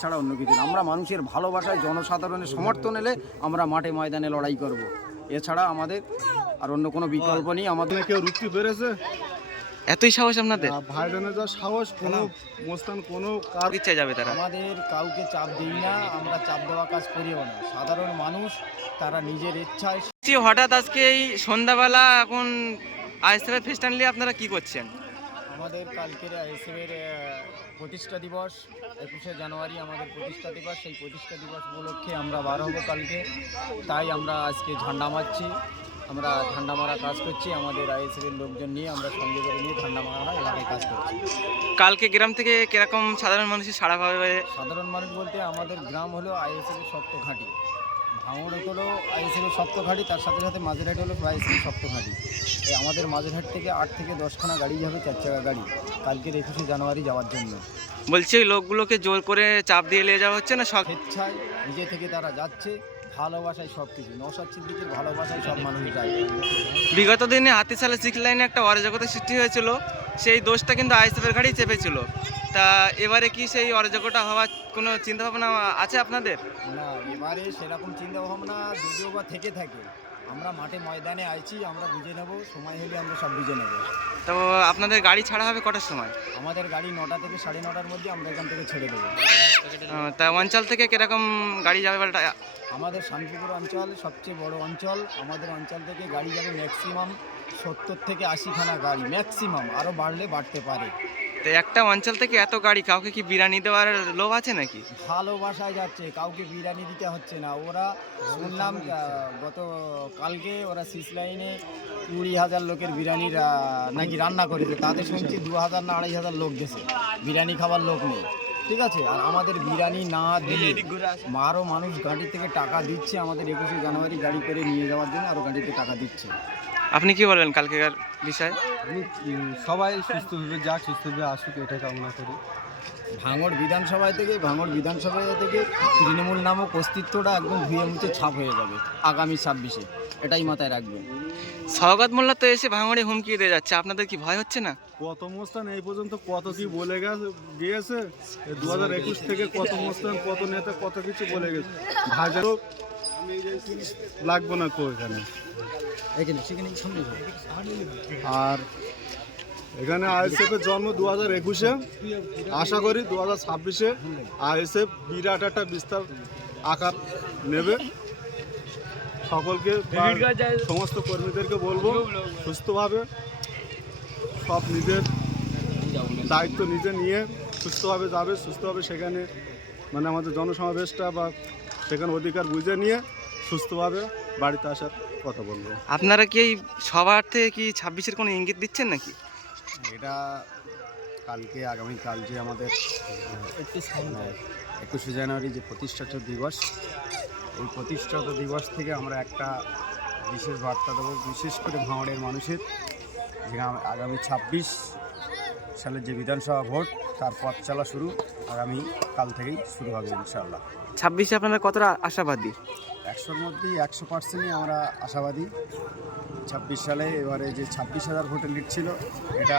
ছাড়া অন্য কিছু না। আমরা মানুষের ভালোবাসায় জনসাধারণের সমর্থন এলে আমরা মাঠে ময়দানে লড়াই করব। এছাড়া আমাদের আর অন্য কোনো বিকল্প নেই। আমাদের কেউ রুখতে পেরেছে? এতই সাহস আপনাদের? ভাইজানের যা সাহস, কোনো মোস্তান কোনো কার ইচ্ছা যাবে তারা? আমাদের কাউকে চাপ দিই না, আমরা চাপ দেওয়া কাজ করিও না। সাধারণ মানুষ তারা নিজের ইচ্ছায়। হঠাৎ আজকে এই সন্ধ্যাবেলা এখন আইএসএফের ফেস্টান নিয়ে আপনারা কি করছেন? আমাদের কালকের আইএসএফের প্রতিষ্ঠা দিবস 21শে জানুয়ারি আমাদের প্রতিষ্ঠা দিবস। সেই প্রতিষ্ঠা দিবস উপলক্ষে আমরা বার হব কালকে, তাই আমরা আজকে ঝান্ডা মারছি। আমরা ঝান্ডা মারা কাজ করছি, আমাদের আইএসএফের লোকজন নিয়ে আমরা সঙ্গে করে নিয়ে ঝান্ডা মারা এলাকায় কাজ করছি। কালকে গ্রাম থেকে কিরকম সাধারণ মানুষের সাড়া পাবে? সাধারণ মানুষ বলতে আমাদের গ্রাম হলো আইএসএফের শক্ত ঘাঁটি, ভাঙড় হলো আইএসএফের শক্ত ঘাঁটি, তার সাথে সাথে মাঝেরহাট হলো আইএসএফের শক্ত ঘাঁটি। এই আমাদের মাঝেরহাট থেকে 8 থেকে 10খানা গাড়ি যাবে, 4 চাকা গাড়ি, কালকের 21শে জানুয়ারি যাওয়ার জন্য। বলছি ওই লোকগুলোকে জোর করে চাপ দিয়ে নিয়ে যাওয়া হচ্ছে না? সব স্বেচ্ছায় নিজে থেকে তারা যাচ্ছে, ভালোবাসায় সব কিছু। নওশাদ সিদ্দিকীর ভালোবাসায় সব মানুষ যায়। বিগত দিনে হাতিশালা 6 লাইনে একটা অরাজকতা সৃষ্টি হয়েছিল, সেই দোষটা কিন্তু আইএসএফের ঘাড়ি চেপেছিল। তা এবারে কি সেই অরাজকতা হওয়ার কোনো চিন্তাভাবনা আছে আপনাদের? না, এবারে সেরকম চিন্তা ভাবনা যদিও বা থেকে থাকে, আমরা মাঠে ময়দানে আইছি, আমরা বুঝে নেব, সময় হলে আমরা সব বুঝে নেব। তো আপনাদের গাড়ি ছাড়া হবে কটার সময়? আমাদের গাড়ি 9টা থেকে 9:30টার মধ্যে আমরা এখান থেকে ছেড়ে দেবো। তা অঞ্চল থেকে কিরকম গাড়ি যাবে বলটা? আমাদের শান্তিপুর অঞ্চল সবচেয়ে বড় অঞ্চল। আমাদের অঞ্চল থেকে গাড়ি যাবে ম্যাক্সিমাম 70 থেকে 80খানা গাড়ি, ম্যাক্সিমাম, আরও বাড়লে বাড়তে পারে। তো একটা অঞ্চল থেকে এত গাড়ি, কাউকে কি বিরানি দেওয়ার লোভ আছে নাকি? ভালোবাসায় যাচ্ছে, কাউকে বিরিয়ানি দিতে হচ্ছে না। ওরা শুনলাম গত কালকে ওরা 6 লাইনে 20,000 লোকের বিরিয়ানির নাকি রান্না করেছে। তাদের শুনছি 2,000 না 2,500 লোক গেছে, বিরিয়ানি খাবার লোক নেই। ঠিক আছে, আর আমাদের বিরিয়ানি না দিয়ে আরও মানুষ গাড়ি থেকে টাকা দিচ্ছে, আমাদের 21শে জানুয়ারি গাড়ি করে নিয়ে যাওয়ার জন্য আরও গাড়িতে টাকা দিচ্ছে। আপনি কি বলবেন কালকের বিষয়ে? আমি সবাই সুস্থভাবে যাক, সুস্থভাবে আসুক, এটা কামনা করি। ভাঙড় বিধানসভা থেকে তৃণমূল নামক অস্তিত্বটা একদম ধুয়ে মুছে ছাপ হয়ে যাবে আগামী 26-এ, এটাই মাথায় রাখবেন। সওগাত মোল্লা তো এসে ভাঙড়ে হুমকি দিয়ে যাচ্ছে, আপনাদের কি ভয় হচ্ছে না? কত মোস্তান এই পর্যন্ত কত কি বলে গিয়েছে, 2021 থেকে কত মোস্তান, কত নেতা কত কিছু বলে গেছে। ভাইজান লাগবো না তো এখানে। আর এখানে আইএসএফের জন্ম 2021-এ, আশা করি 2026-এ আইএসএফ বিরাট একটা বিস্তার আকার নেবে। সকলকে সমস্ত কর্মীদেরকে বলবো সুস্থভাবে সব নিজের দায়িত্ব নিজে নিয়ে সুস্থভাবে যাবে, সুস্থভাবে সেখানে মানে আমাদের জনসমাবেশটা বা সেখানে অধিকার বুঝে নিয়ে সুস্থভাবে বাড়িতে আসার কথা বলবো। আপনারা কি এই সবার থেকে কি 26-এর কোনো ইঙ্গিত দিচ্ছেন নাকি? এটা কালকে আগামীকাল যে আমাদের 21শে জানুয়ারি যে প্রতিষ্ঠাতা দিবস, এই প্রতিষ্ঠাতা দিবস থেকে আমরা একটা বিশেষ বার্তা দেবো, বিশেষ করে ভাঙড়ের মানুষের, যে আগামী 26 সালের যে বিধানসভা ভোট, তার পথ চলা শুরু আগামী কাল থেকেই শুরু হবে ইনশাআল্লাহ। 26-এ আপনারা কতটা আশাবাদী? 100-র মধ্যেই 100%ই আমরা আশাবাদী। 26 সালে এবারে যে 26,000 ভোটের লিড ছিল, এটা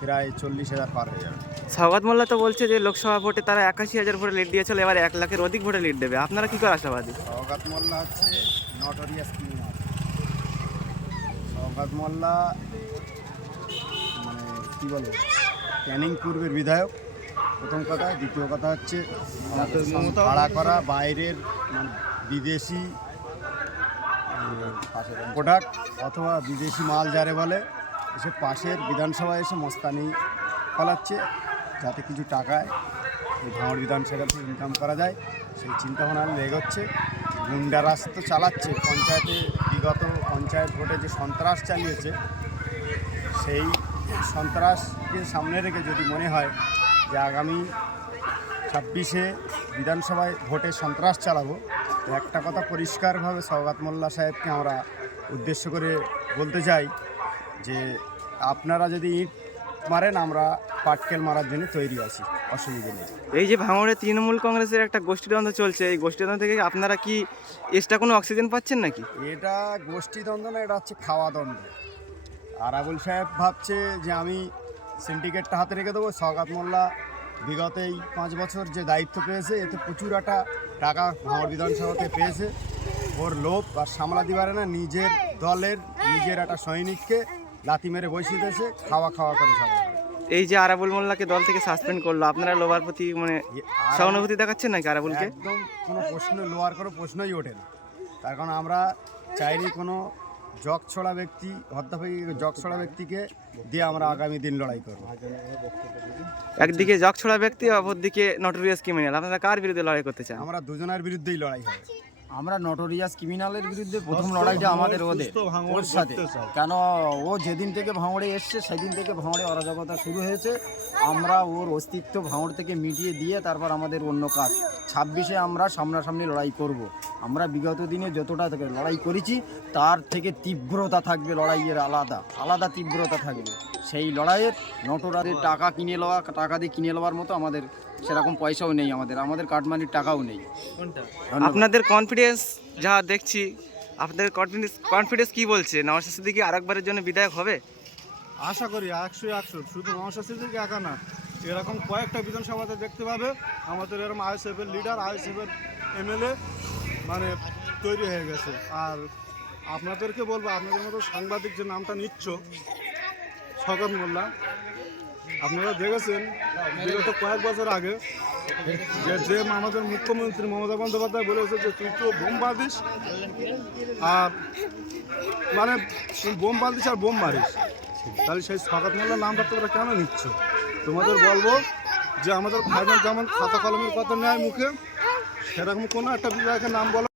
প্রায় 40,000 পার হয়ে যাবে। সওগাত মোল্লা তো বলছে যে লোকসভা ভোটে তারা 81,000 ভোটে লিড দিয়েছিল, এবার 1 লাখের অধিক ভোটে লিড দেবে। আপনারা কি করে আশাবাদী? সওগাত মোল্লা হচ্ছে নটোরিয়াস ক্রিমিনাল। সওগাত মোল্লা মানে কী বলবো, ক্যানিং পূর্বের বিধায়ক, প্রথম কথা। দ্বিতীয় কথা হচ্ছে ভাড়া করা বাইরের মানে বিদেশি প্রোডাক্ট অথবা বিদেশি মাল যারে বলে, এসে পাশের বিধানসভায় এসে মস্তানি ফলাচ্ছে, যাতে কিছু টাকায় এই ভাঙড় বিধানসভা থেকে ইনকাম করা যায়, সেই চিন্তাভাবনা এগোচ্ছে। গুন্ডারাজ তো চালাচ্ছে পঞ্চায়েতে, বিগত পঞ্চায়েত ভোটে যে সন্ত্রাস চালিয়েছে, সেই সন্ত্রাসকে সামনে রেখে যদি মনে হয় যে আগামী 26-এ বিধানসভায় ভোটে সন্ত্রাস চালাবো, তো একটা কথা পরিষ্কারভাবে সওগাত মোল্লা সাহেবকে আমরা উদ্দেশ্য করে বলতে চাই যে আপনারা যদি ইট মারেন, আমরা পাটকেল মারার জন্য তৈরি আছি, অসুবিধা নেই। এই যে ভাঙড়ে তৃণমূল কংগ্রেসের একটা গোষ্ঠীদ্বন্দ্ব চলছে, এই গোষ্ঠীদ্বন্দ্ব থেকে আপনারা কি এক্সট্রা কোনো অক্সিজেন পাচ্ছেন নাকি? এটা গোষ্ঠীদ্বন্দ্ব না, এটা হচ্ছে খাওয়া দ্বন্দ্ব। আর আবুল সাহেব ভাবছে যে আমি সিন্ডিকেটটা হাতে রেখে দেবো, সওগাত মোল্লা বিগত এই 5 বছর যে দায়িত্ব পেয়েছে এতে প্রচুর একটা টাকা ভাঙড় বিধানসভাতে পেয়েছে। ওর লোভ আর সামলাতে পারে না, নিজের দলের নিজের একটা সৈনিককে লাথি মেরে বসিয়ে দিয়েছে, খাওয়া করে সবাই। এই যে আরাবুল মোল্লাকে দল থেকে সাসপেন্ড করলো, আপনারা লোবার প্রতি মানে সহানুভূতি দেখাচ্ছেন নাকি আরাবুলকে? একদম কোনো প্রশ্ন লোয়ার কোনো প্রশ্নই ওঠে না। তার কারণ আমরা চাইনি কোনো জগছড়া ব্যক্তি জগছড়া ব্যক্তিকে দিয়ে আমরা আগামী দিন লড়াই করব। একদিকে জগছড়া ব্যক্তি, অপরদিকে নটোরিয়াস ক্রিমিনাল, আপনারা কার বিরুদ্ধে লড়াই করতে চান? আমরা দুজনের বিরুদ্ধেই লড়াই হবে। আমরা নটোরিয়াস ক্রিমিনালের বিরুদ্ধে প্রথম লড়াইটা আমাদের ওর সাথে, কেন ও যেদিন থেকে ভাঙড়ে এসছে সেদিন থেকে ভাঙড়ে অরাজকতা শুরু হয়েছে। আমরা ওর অস্তিত্ব ভাঙড় থেকে মিটিয়ে দিয়ে তারপর আমাদের অন্য কাজ 26-এ আমরা সামনাসামনি লড়াই করব। আমরা বিগত দিনে যতটা থেকে লড়াই করেছি তার থেকে তীব্রতা থাকবে, লড়াইয়ের আলাদা তীব্রতা থাকবে। সেই লড়াইয়ের নটোরাদের টাকা দিয়ে কিনে নেওয়ার মতো আমাদের সেরকম পয়সাও নেই, আমাদের কাটমানির টাকাও নেই। আপনাদের কনফিডেন্স যা দেখছি, আপনাদের কনফিডেন্স কি বলছে? নওশাদ সিদ্দিকী আরেকবারের জন্য বিধায়ক হবে? আশা করি 100 শুধু নওশাদ সিদ্দিকী একা না, এরকম কয়েকটা বিধানসভাতে দেখতে পাবে আমাদের এরকম আইএসএফের লিডার, আইএসএফের এমএলএ মানে তৈরি হয়ে গেছে। আর আপনাদেরকে বলবো, আপনাদের মতো সাংবাদিক যে নামটা নিচ্ছ শওকত মোল্লা, আপনারা দেখেছেন বিগত কয়েক বছর আগে যে আমাদের মুখ্যমন্ত্রী মমতা বন্দ্যোপাধ্যায় বলেছে যে তুই তো বোম বাঁধিস আর মানে বোম বাঁধিস আর বোম মারিস, তাহলে সেই শওকত মোল্লার নামটা তোমরা কেন নিচ্ছ? তোমাদের বলবো যে আমাদের ভাইদের যেমন খাতা কলমের কথা নেয় মুখে, সেরকম কোনো একটা বিধায়কের নাম বলো।